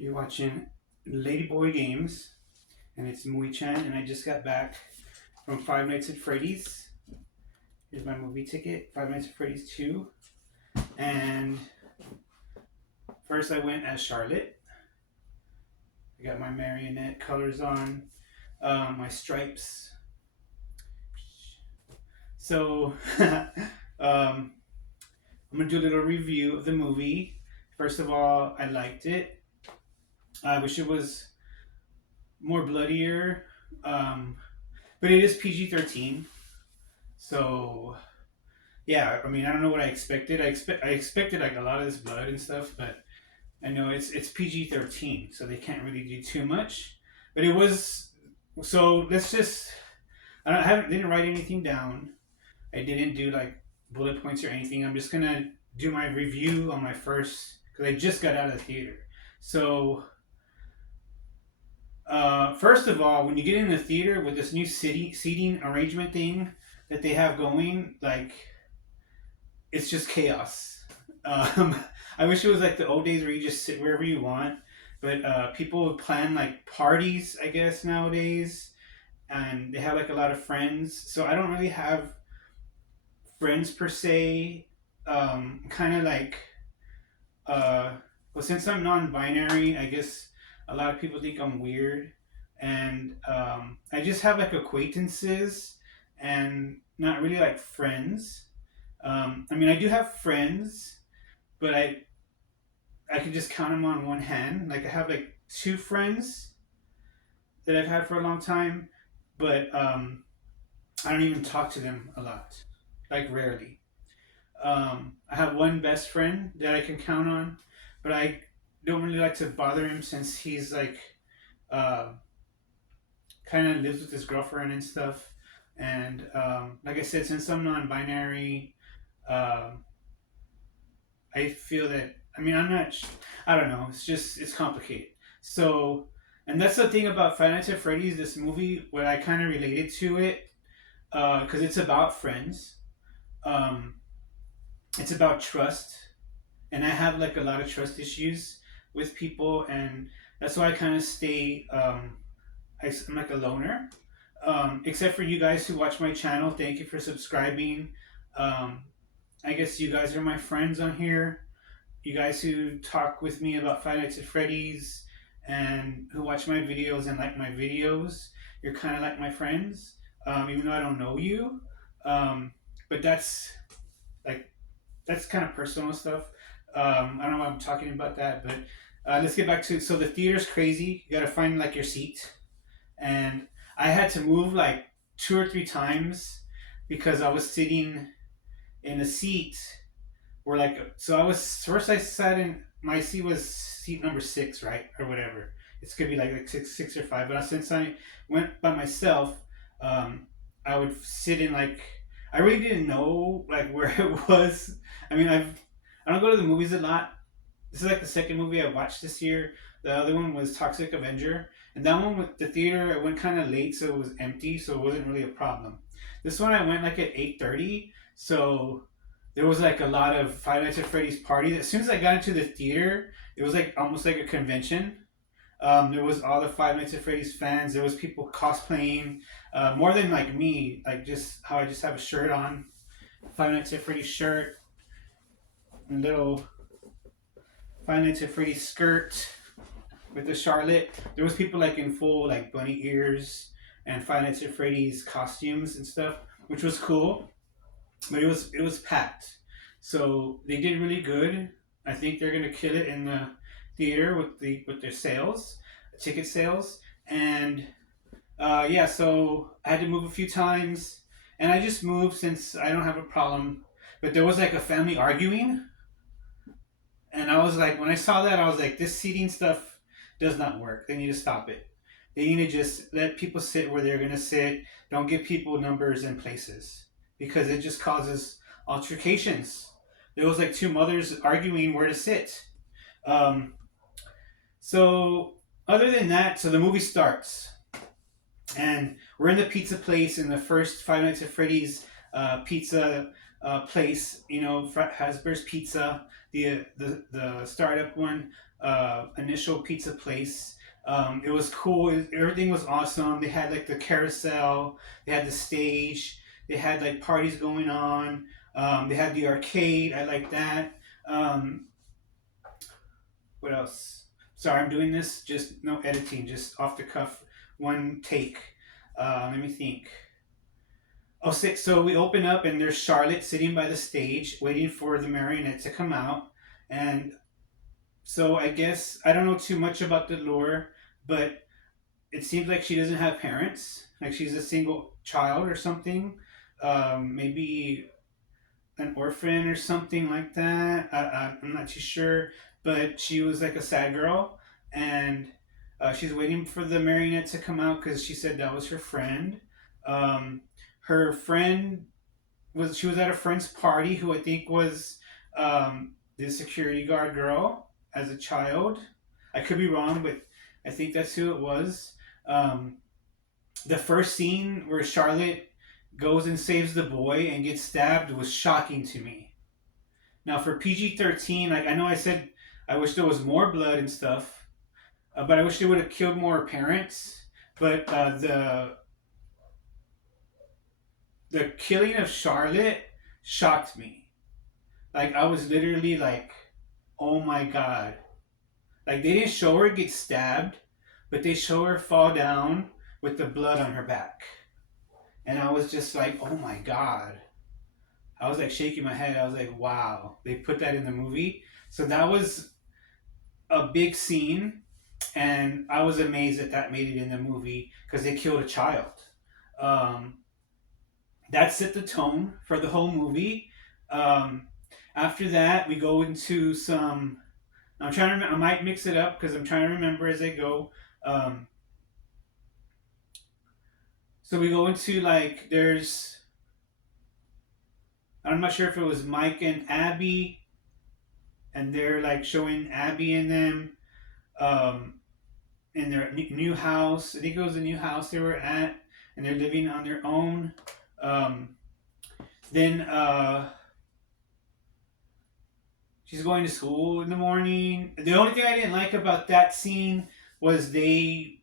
You're watching Ladyboy Games, and it's Mui Chan, and I just got back from Five Nights at Freddy's. Here's my movie ticket, Five Nights at Freddy's 2. And first I went as Charlotte. I got my marionette colors on, my stripes. So I'm gonna do a little review of the movie. First of all, I liked it. I wish it was more bloodier, but it is PG-13. So yeah, I mean, I don't know what I expected. I expected like a lot of this blood and stuff, but I know it's PG-13, so they can't really do too much. But it was, so let's just, didn't write anything down. I didn't do like bullet points or anything. I'm just gonna do my review on my first, because I just got out of the theater. So first of all, when you get in the theater with this new seating arrangement thing that they have going, like, it's just chaos. Um, I wish it was like the old days where you just sit wherever you want. But people plan like parties, I guess, nowadays, and they have like a lot of friends. So I don't really have friends per se. Kind of like, well, since I'm non-binary, I guess a lot of people think I'm weird, and I just have like acquaintances and not really like friends. I mean, I do have friends, but I can just count them on one hand. Like I have like two friends that I've had for a long time, but I don't even talk to them a lot, like rarely. I have one best friend that I can count on, but I don't really like to bother him since he's like uh, kind of lives with his girlfriend and stuff. And like I said, since I'm non-binary, um, I feel that, I mean, I don't know. It's just, it's complicated. So, and that's the thing about Five Nights at Freddy's, this movie, what I kind of related to it, because it's about friends. Um, it's about trust. And I have like a lot of trust issues with people. And that's why I kind of stay, I'm like a loner. Except for you guys who watch my channel. Thank you for subscribing. Um, I guess you guys are my friends on here. You guys who talk with me about Five Nights at Freddy's and who watch my videos and like my videos, you're kind of like my friends, even though I don't know you. But like that's kind of personal stuff. I don't know why I'm talking about that, but let's get back to it. So the theater's crazy. You gotta find like your seat, and I had to move like two or three times because I was sitting in a seat where like, so I was first, I sat in, my seat was seat number six, right, or whatever. It's could be like six or five, but since I went by myself, I would sit in like, I really didn't know like where it was. I mean, I don't go to the movies a lot. This is like the second movie I watched this year. The other one was Toxic Avenger, and that one with the theater, I went kind of late, so it was empty, so it wasn't really a problem. This one I went like at 8:30, so there was like a lot of Five Nights at Freddy's parties. As soon as I got into the theater, it was like almost like a convention. There was all the Five Nights at Freddy's fans. There was people cosplaying, more than like me, like just how I just have a shirt on, Five Nights at Freddy's shirt, and little Five Nights at Freddy's skirt with the Charlotte. There was people like in full like bunny ears and Five Nights at Freddy's costumes and stuff, which was cool. But it was packed, so they did really good. I think they're gonna kill it in the theater with their sales, ticket sales, and yeah. So I had to move a few times, and I just moved since I don't have a problem. But there was like a family arguing, and I was like, when I saw that, I was like, this seating stuff does not work. They need to stop it. They need to just let people sit where they're gonna sit. Don't give people numbers and places because it just causes altercations. There was like two mothers arguing where to sit. Um, so other than that, so the movie starts, and we're in the pizza place in the first Five Nights at Freddy's pizza place. You know, Hasbur's Pizza, the startup one. initial pizza place. It was cool. Everything was awesome. They had like the carousel. They had the stage. They had like parties going on. They had the arcade. I like that. Um, what else? Sorry, I'm doing this just no editing, just off the cuff, one take. Let me think. Oh, so we open up and there's Charlotte sitting by the stage waiting for the marionette to come out. And so I guess I don't know too much about the lore, but it seems like she doesn't have parents. Like she's a single child or something. Maybe an orphan or something like that. I'm not too sure. But she was like a sad girl. And she's waiting for the marionette to come out because she said that was her friend. Um, Her friend she was at a friend's party who I think was the security guard girl as a child. I could be wrong, but I think that's who it was. Um, the first scene where Charlotte goes and saves the boy and gets stabbed was shocking to me. Now for PG-13, like I know I said, I wish there was more blood and stuff, but I wish they would have killed more parents. But the killing of Charlotte shocked me. Like I was literally like, oh my god. Like they didn't show her get stabbed, but they show her fall down with the blood on her back. And I was just like, oh my god. I was like shaking my head. I was like, wow, they put that in the movie. So that was a big scene, and I was amazed that that made it in the movie because they killed a child. Um, that set the tone for the whole movie. Um, After that, we go into some. I'm trying to. I might mix it up because I'm trying to remember as I go. Um, so we go into like there's. I'm not sure if it was Mike and Abby, and they're like showing Abby and them um, in their new house. I think it was a new house they were at, and they're living on their own. Um, then she's going to school in the morning. The only thing I didn't like about that scene was they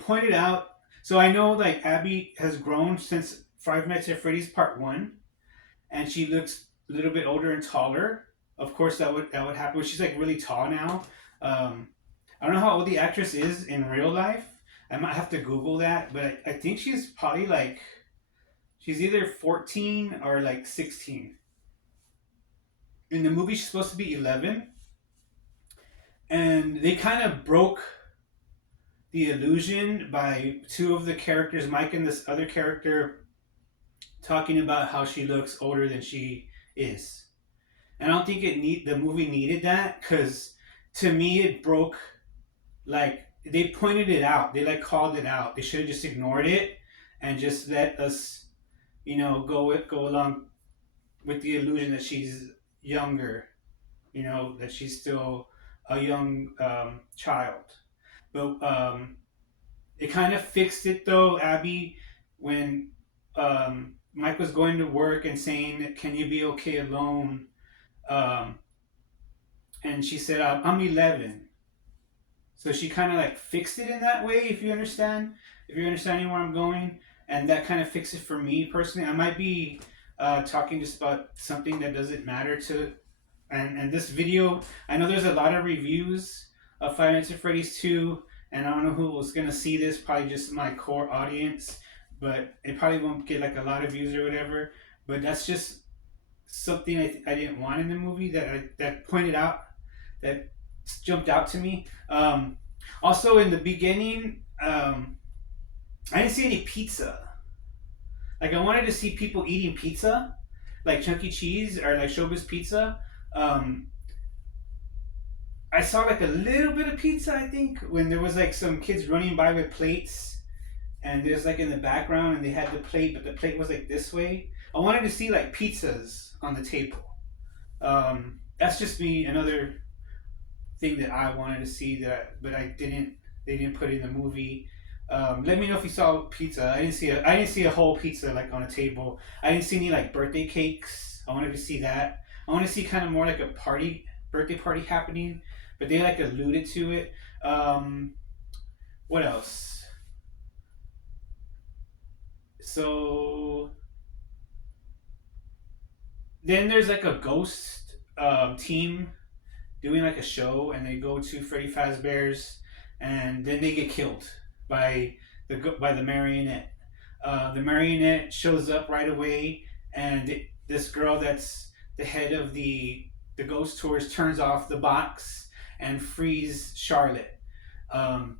pointed out. So I know like Abby has grown since Five Nights at Freddy's Part One, and she looks a little bit older and taller. Of course, that would happen. She's like really tall now. Um, I don't know how old the actress is in real life. I might have to Google that, but I think she's probably like she's either 14 or like 16. In the movie, she's supposed to be 11, and they kind of broke the illusion by two of the characters, Mike and this other character, talking about how she looks older than she is. And I don't think the movie needed that because to me it broke like they pointed it out. They like called it out. They should have just ignored it and just let us, go along with the illusion that she's younger. That she's still a young child. But it kind of fixed it though, Abby, when Mike was going to work and saying, "Can you be okay alone?" Um, and she said, "I'm 11." So she kind of like fixed it in that way, if you're understanding where I'm going, and that kind of fixed it for me personally. I might be talking just about something that doesn't matter to, and this video. I know there's a lot of reviews of Five Nights at Freddy's 2, and I don't know who was gonna see this. Probably just my core audience, but it probably won't get like a lot of views or whatever. But that's just something I didn't want in the movie that pointed out that jumped out to me. Also, in the beginning, I didn't see any pizza. Like I wanted to see people eating pizza, like Chuck E. Cheese or like Showbiz Pizza. Um, I saw like a little bit of pizza. I think when there was like some kids running by with plates, and there's like in the background, and they had the plate, but the plate was like this way. I wanted to see like pizzas on the table. That's just me. Another thing that I wanted to see but I didn't. They didn't put in the movie. Let me know if you saw pizza. I didn't see a whole pizza like on a table. I didn't see any like birthday cakes. I wanted to see that. I want to see kind of more like a birthday party happening. but they like alluded to it. Um, what else? So then there's like a ghost team doing like a show, and they go to Freddy Fazbear's, and then they get killed by the marionette. The marionette shows up right away, and this girl that's the head of the ghost tours turns off the box and frees Charlotte. Um,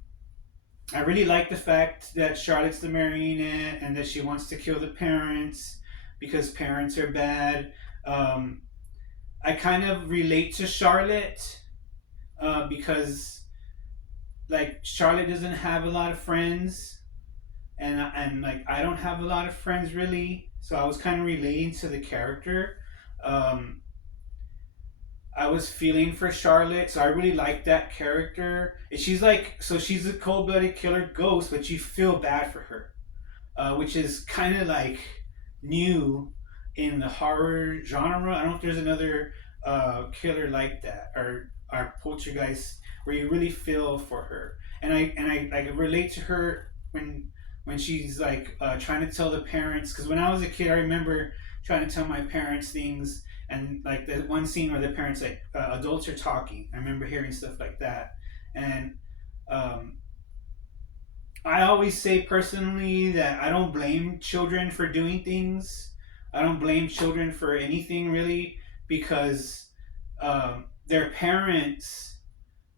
I really like the fact that Charlotte's the marionette and that she wants to kill the parents because parents are bad. Um, I kind of relate to Charlotte because like Charlotte doesn't have a lot of friends, and like I don't have a lot of friends really, so I was kind of relating to the character. Um, I was feeling for Charlotte, so I really like that character. And she's like, so she's a cold-blooded killer ghost, but you feel bad for her, which is kind of like new in the horror genre. I don't know if there's another killer like that, or poltergeist where you really feel for her. And I relate to her when she's like trying to tell the parents. Because when I was a kid, I remember trying to tell my parents things, and like the one scene where the parents like adults are talking. I remember hearing stuff like that, and um, I always say personally that I don't blame children for doing things. I don't blame children for anything really because their parents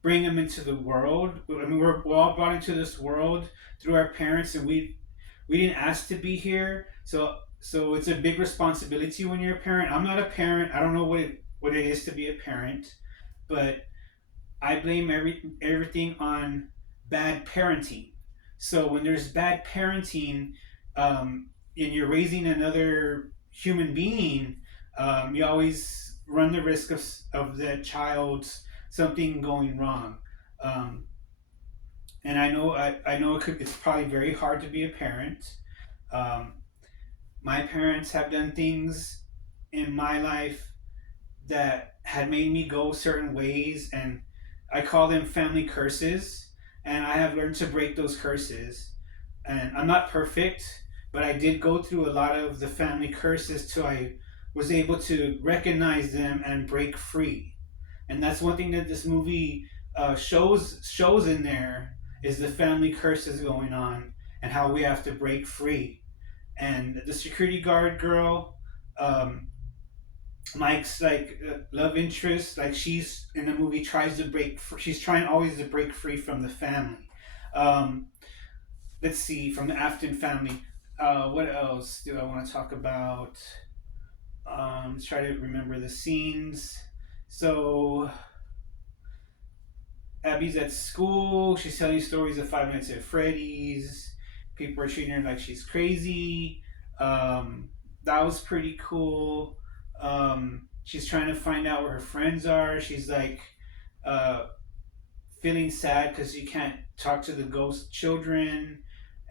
bring them into the world. I mean, we're all brought into this world through our parents, and we didn't ask to be here. So it's a big responsibility when you're a parent. I'm not a parent. I don't know what it is to be a parent, but I blame everything on bad parenting. So when there's bad parenting, and you're raising another human being, you always run the risk of the child's something going wrong. Um, and I know it's probably very hard to be a parent. Um, my parents have done things in my life that had made me go certain ways, and I call them family curses, and I have learned to break those curses. And I'm not perfect, but I did go through a lot of the family curses till I was able to recognize them and break free. And that's one thing that this movie shows in there is the family curses going on and how we have to break free. And the security guard girl, um, Mike's like love interest, like she's in the movie tries to she's trying always to break free from the family. Um, let's see, from the Afton family. What else do I want to talk about? Let's try to remember the scenes. So Abby's at school. She's telling stories of Five Nights at Freddy's. People are treating her like she's crazy. That was pretty cool. She's trying to find out where her friends are. She's like uh, feeling sad because she can't talk to the ghost children,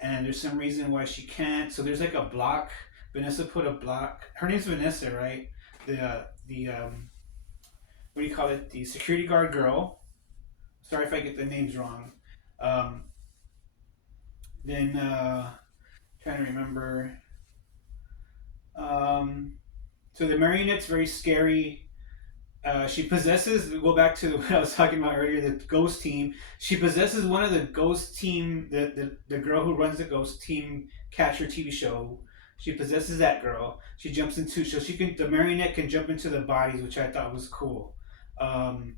and there's some reason why she can't. So there's like a block. Vanessa put a block. Her name's Vanessa, right? The what do you call it? The security guard girl. Sorry if I get the names wrong. Um, then trying to remember. Um, so the marionette's very scary. She possesses. Go back to what I was talking about earlier. The ghost team. She possesses one of the ghost team. The girl who runs the ghost team catcher TV show. She possesses that girl. She jumps into so she can the marionette can jump into the bodies, which I thought was cool. Um,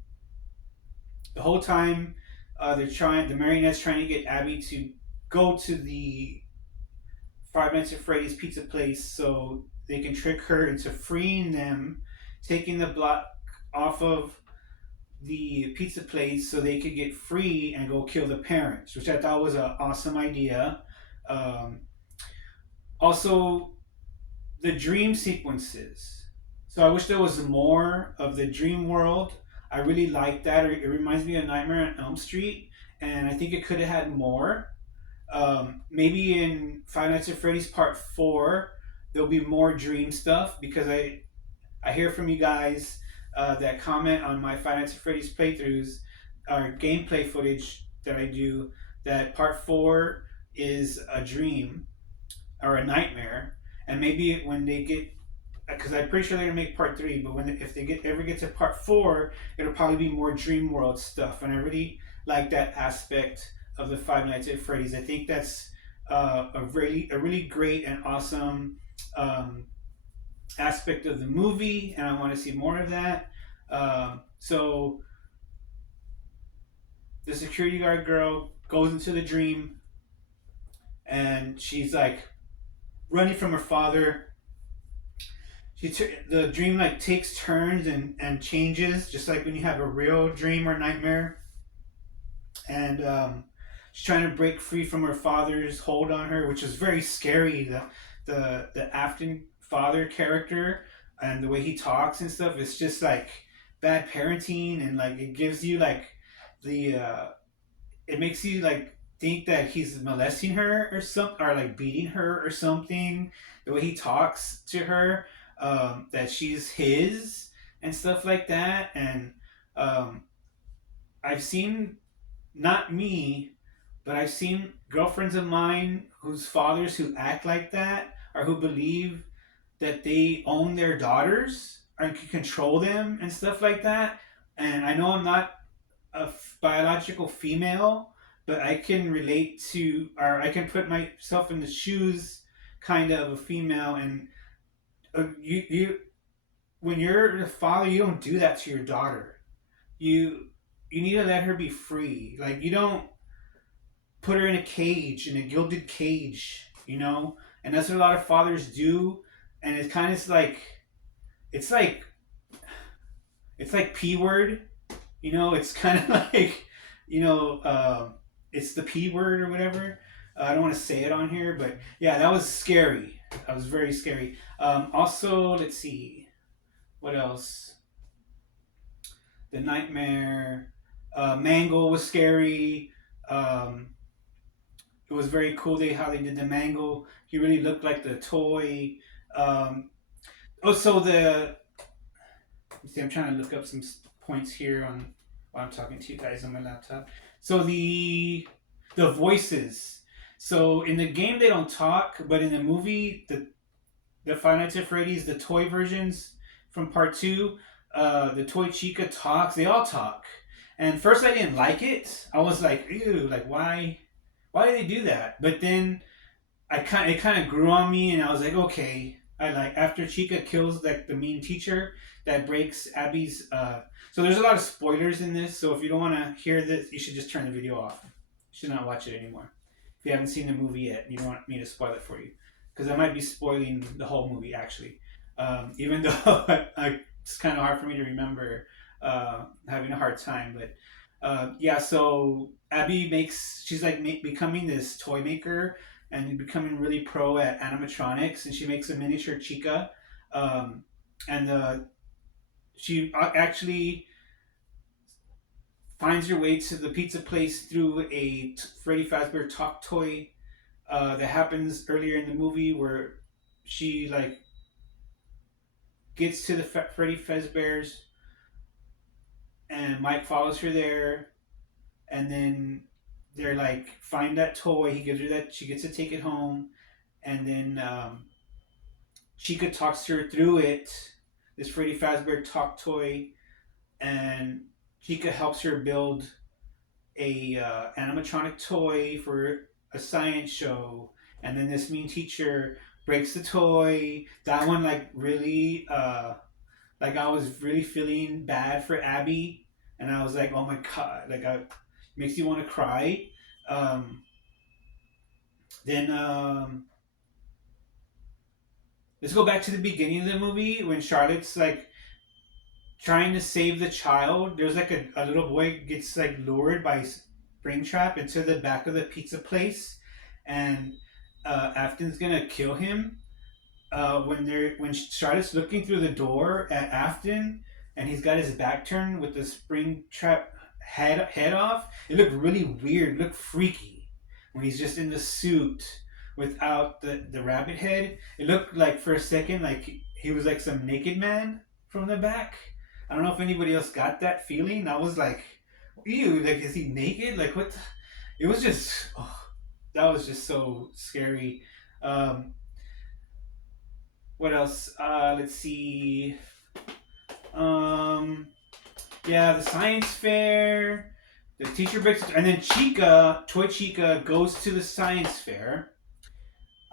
the whole time, the marionette's trying to get Abby to go to the Five Nights at Freddy's pizza place so they can trick her into freeing them, taking the block off of the pizza place so they could get free and go kill the parents, which I thought was an awesome idea. Um, Also, the dream sequences. So I wish there was more of the dream world. I really like that. It reminds me of Nightmare on Elm Street, and I think it could have had more. Maybe in Five Nights at Freddy's Part 4, there'll be more dream stuff because I hear from you guys that comment on my Five Nights at Freddy's playthroughs or gameplay footage that I do that part four is a dream or a nightmare, and maybe when they get, because I'm pretty sure they're gonna make part three, but when if they get ever get to part four, it'll probably be more dream world stuff, and I really like that aspect of the Five Nights at Freddy's. I think that's a really great and awesome um, aspect of the movie, and I want to see more of that. So the security guard girl goes into the dream, and she's like running from her father. The dream like takes turns and changes, just like when you have a real dream or nightmare. And she's trying to break free from her father's hold on her, which is very scary. The Afton father character and the way he talks and stuff, it's just like bad parenting, and like it gives you like the it makes you like think that he's molesting her or something, or like beating her or something. The way he talks to her, that she's his and stuff like that. And um, I've seen, not me, but I've seen girlfriends of mine whose fathers who act like that, or who believe that they own their daughters and can control them and stuff like that. And I know I'm not a biological female, but I can relate to, or I can put myself in the shoes, kind of a female. And you when you're the father, you don't do that to your daughter. You you need to let her be free. Like you don't put her in a cage, in a gilded cage, you know. And that's what a lot of fathers do. And it's kind of like it's like it's like P word. You know, it's kind of like, you know, it's the P word or whatever. I don't want to say it on here, but yeah, that was scary. That was very scary. Also, let's see, what else? The nightmare. Mangle was scary. Um, it was very cool how they did the Mangle. He really looked like the toy. Um, also, see, I'm trying to look up some points here on while I'm talking to you guys on my laptop. So the voices. So in the game they don't talk, but in the movie, the Five Nights at Freddy's, the toy versions from part two, the toy Chica talks. They all talk. And first I didn't like it. I was like, ew, like why did they do that? But then it kind of grew on me, and I was like, okay. I like after Chica kills like the mean teacher that breaks Abby's. So there's a lot of spoilers in this. So if you don't want to hear this, you should just turn the video off. You should not watch it anymore. If you haven't seen the movie yet, you don't want me to spoil it for you, because I might be spoiling the whole movie actually. Even though it's kind of hard for me to remember, having a hard time. But yeah, so Abby she's like becoming this toy maker and becoming really pro at animatronics, and she makes a miniature Chica, and she actually finds her way to the pizza place through a Freddy Fazbear Talk toy that happens earlier in the movie, where she like gets to the Freddy Fazbear's, and Mike follows her there, and then they're like, find that toy. He gives her that. She gets to take it home, and then Chica talks to her through it. This Freddy Fazbear Talk toy, and Chica helps her build a animatronic toy for a science show. And then this mean teacher breaks the toy. That one like really like I was really feeling bad for Abby, and I was like, oh my god, like makes you want to cry. Um, then let's go back to the beginning of the movie when Charlotte's like trying to save the child. There's like a little boy gets like lured by Springtrap into the back of the pizza place, and Afton's gonna kill him. When Charlotte's looking through the door at Afton, and he's got his back turned with the Springtrap head off. It looked really weird. It looked freaky when he's just in the suit without the rabbit head. It looked like for a second like he was like some naked man from the back. I don't know if anybody else got that feeling. I was like, ew, like is he naked? Like what? It was just that was just so scary. Um, what else? Let's see. Um, yeah, the science fair. The teacher breaks, and then Chica, Toy Chica, goes to the science fair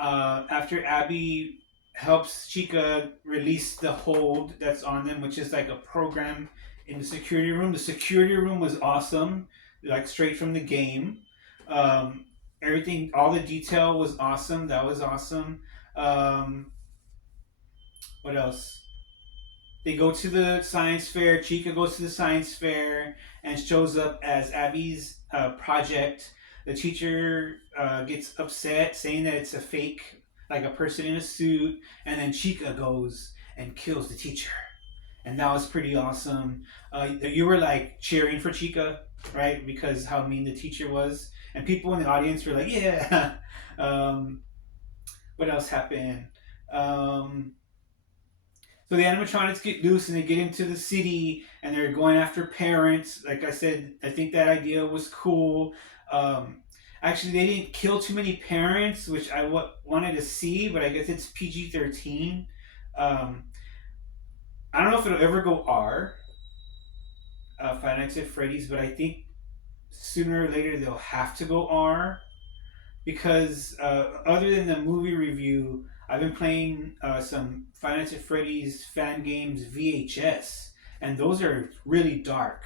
after Abby helps Chica release the hold that's on them, which is like a program in the security room. The security room was awesome, like straight from the game. Um, Everything, all the detail was awesome. That was awesome. Um, what else? They go to the science fair. Chica goes to the science fair and shows up as Abby's project. The teacher gets upset, saying that it's a fake, like a person in a suit. And then Chica goes and kills the teacher. And that was pretty awesome. You were like cheering for Chica, right? Because how mean the teacher was. And people in the audience were like, yeah. What else happened? Um, so the animatronics get loose and they get into the city and they're going after parents. Like I said, I think that idea was cool. Um, Actually, they didn't kill too many parents, which I wanted to see, but I guess it's PG-13. Um, I don't know if it'll ever go R, Five Nights at Freddy's, but I think sooner or later they'll have to go R because other than the movie review, I've been playing some Five Nights at Freddy's fan games VHS, and those are really dark.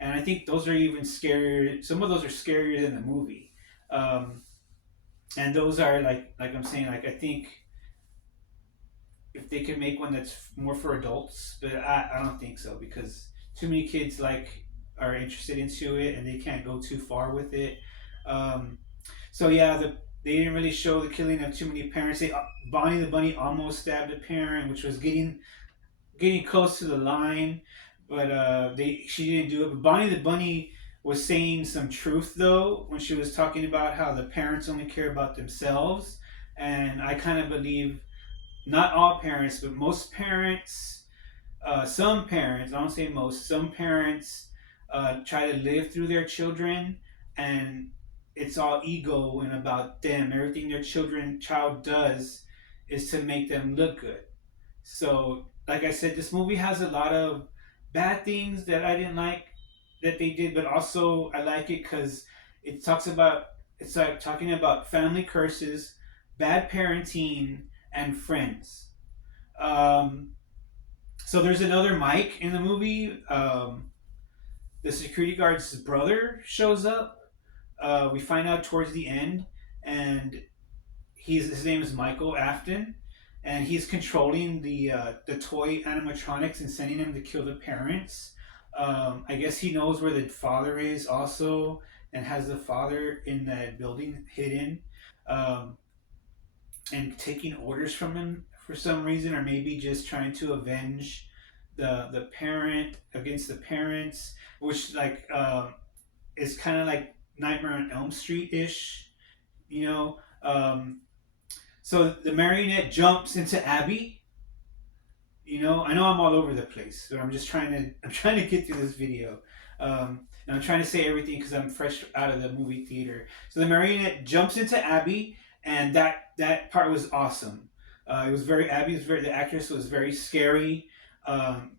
And I think those are even scarier. Some of those are scarier than the movie. Um, and those are like I'm saying, like I think if they could make one that's more for adults, but I don't think so because too many kids like are interested into it and they can't go too far with it. Um, so yeah, they didn't really show the killing of too many parents. Bonnie the bunny almost stabbed a parent, which was getting close to the line, but they she didn't do it. But Bonnie the bunny was saying some truth though when she was talking about how the parents only care about themselves, and I kind of believe not all parents, but most parents, some parents, I don't say most, some parents try to live through their children and it's all ego and about them. Everything their child does is to make them look good. So, like I said, this movie has a lot of bad things that I didn't like that they did, but also I like it because it's like talking about family curses, bad parenting, and friends. Um, so there's another Mike in the movie. The security guard's brother shows up. We find out towards the end, and his name is Michael Afton, and he's controlling the toy animatronics and sending them to kill the parents. I guess he knows where the father is also, and has the father in that building hidden, um, and taking orders from him for some reason, or maybe just trying to avenge the parent against the parents, which is kind of like Nightmare on Elm Street ish, you know. So the marionette jumps into Abby. You know, I know I'm all over the place, but I'm trying to get through this video. And I'm trying to say everything because I'm fresh out of the movie theater. So the marionette jumps into Abby, and that part was awesome. It was very Abby was very the actress was very scary. Um,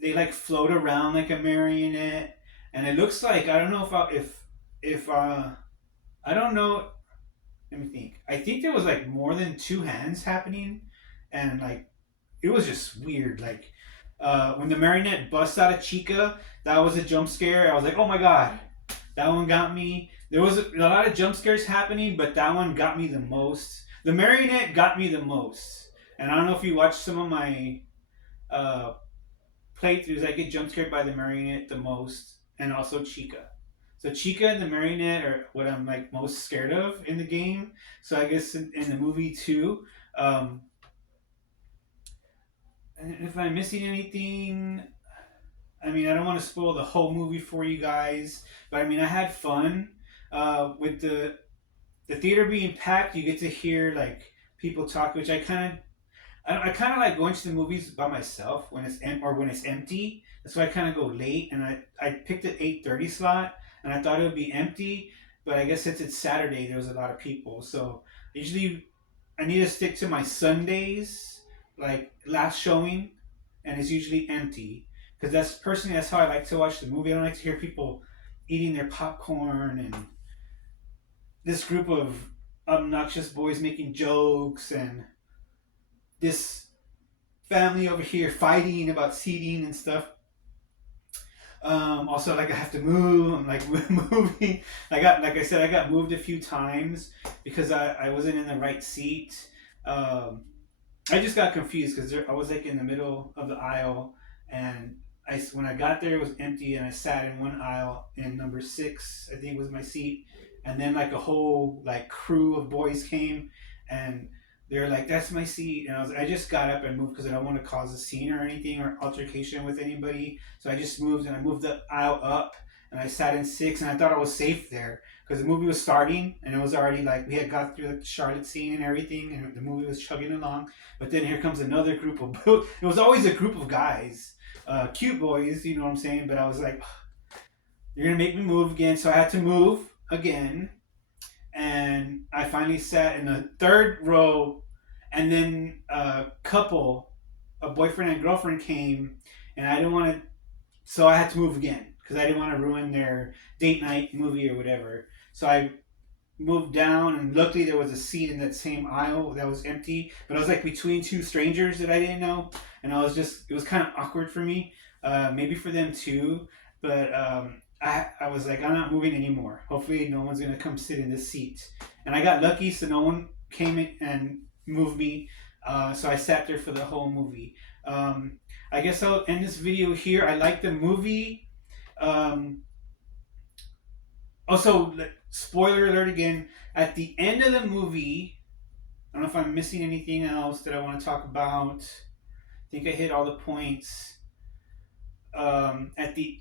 they like float around like a marionette, and it looks like I don't know if I don't know. Let me think. I think there was like more than two hands happening, and like it was just weird. Like when the marionette busts out of Chica, that was a jump scare. I was like, oh my god, that one got me. There was a lot of jump scares happening, but that one got me the most. The marionette got me the most. And I don't know if you watched some of my uh, playthroughs. I get jump scared by the marionette the most, and also Chica. So Chica and the marionette are what I'm like most scared of in the game. So I guess in the movie too. Um, and if I'm missing anything, I mean I don't want to spoil the whole movie for you guys, but I mean I had fun with the theater being packed. You get to hear like people talk, which I kind of like going to the movies by myself when it's or when it's empty. so I kind of go late, and I picked an 8:30 slot, and I thought it would be empty, but I guess since it's Saturday, there was a lot of people. So usually I need to stick to my Sundays, like last showing, and it's usually empty because that's how I like to watch the movie. I don't like to hear people eating their popcorn and this group of obnoxious boys making jokes and this family over here fighting about seating and stuff. Also, like I have to move. I'm like moving. Like I said, I got moved a few times because I wasn't in the right seat. Um, I just got confused because I was like in the middle of the aisle, and when I got there it was empty, and I sat in one aisle in number 6, I think was my seat, and then like a whole like crew of boys came, and they're like, "That's my seat," and I just got up and moved because I don't want to cause a scene or anything or altercation with anybody, so I just moved and I moved the aisle up. And I sat in 6, and I thought I was safe there because the movie was starting, and it was already like we had got through the Charlotte scene and everything, and the movie was chugging along. But then here comes another group of it was always a group of guys, cute boys, you know what I'm saying? But I was like, you're gonna make me move again, so I had to move again, and I finally sat in the third row, and then a boyfriend and girlfriend came, and I didn't want to, so I had to move again because I didn't want to ruin their date night movie or whatever. So I moved down, and luckily there was a seat in that same aisle that was empty, but I was like between two strangers that I didn't know, and it was kind of awkward for me, maybe for them too, but I was like, I'm not moving anymore. Hopefully no one's gonna come sit in this seat, and I got lucky, so no one came in and moved me, so I sat there for the whole movie. I guess I'll end this video here. I like the movie. um, Also, spoiler alert again. At the end of the movie, I don't know if I'm missing anything else that I want to talk about. I think I hit all the points. At the,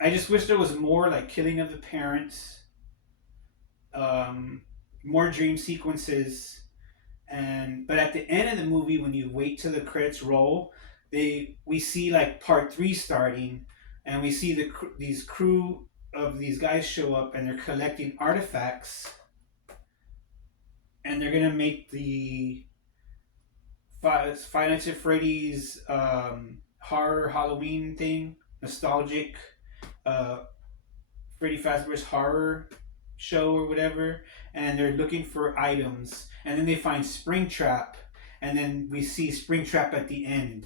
I just wish there was more like killing of the parents, um, more dream sequences, and but at the end of the movie, when you wait till the credits roll, we see like part 3 starting, and we see these crew of these guys show up, and they're collecting artifacts, and they're gonna make the Five Nights at Freddy's horror Halloween thing, nostalgic uh, Freddy Fazbear's horror show or whatever, and they're looking for items, and then they find Springtrap, and then we see Springtrap at the end.